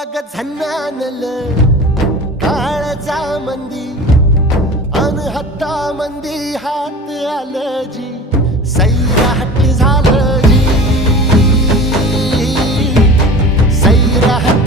अग झन्नानल काळजा मंदी अन हत्ता मंदी हात आलं जी सैराट झालं जी सैराट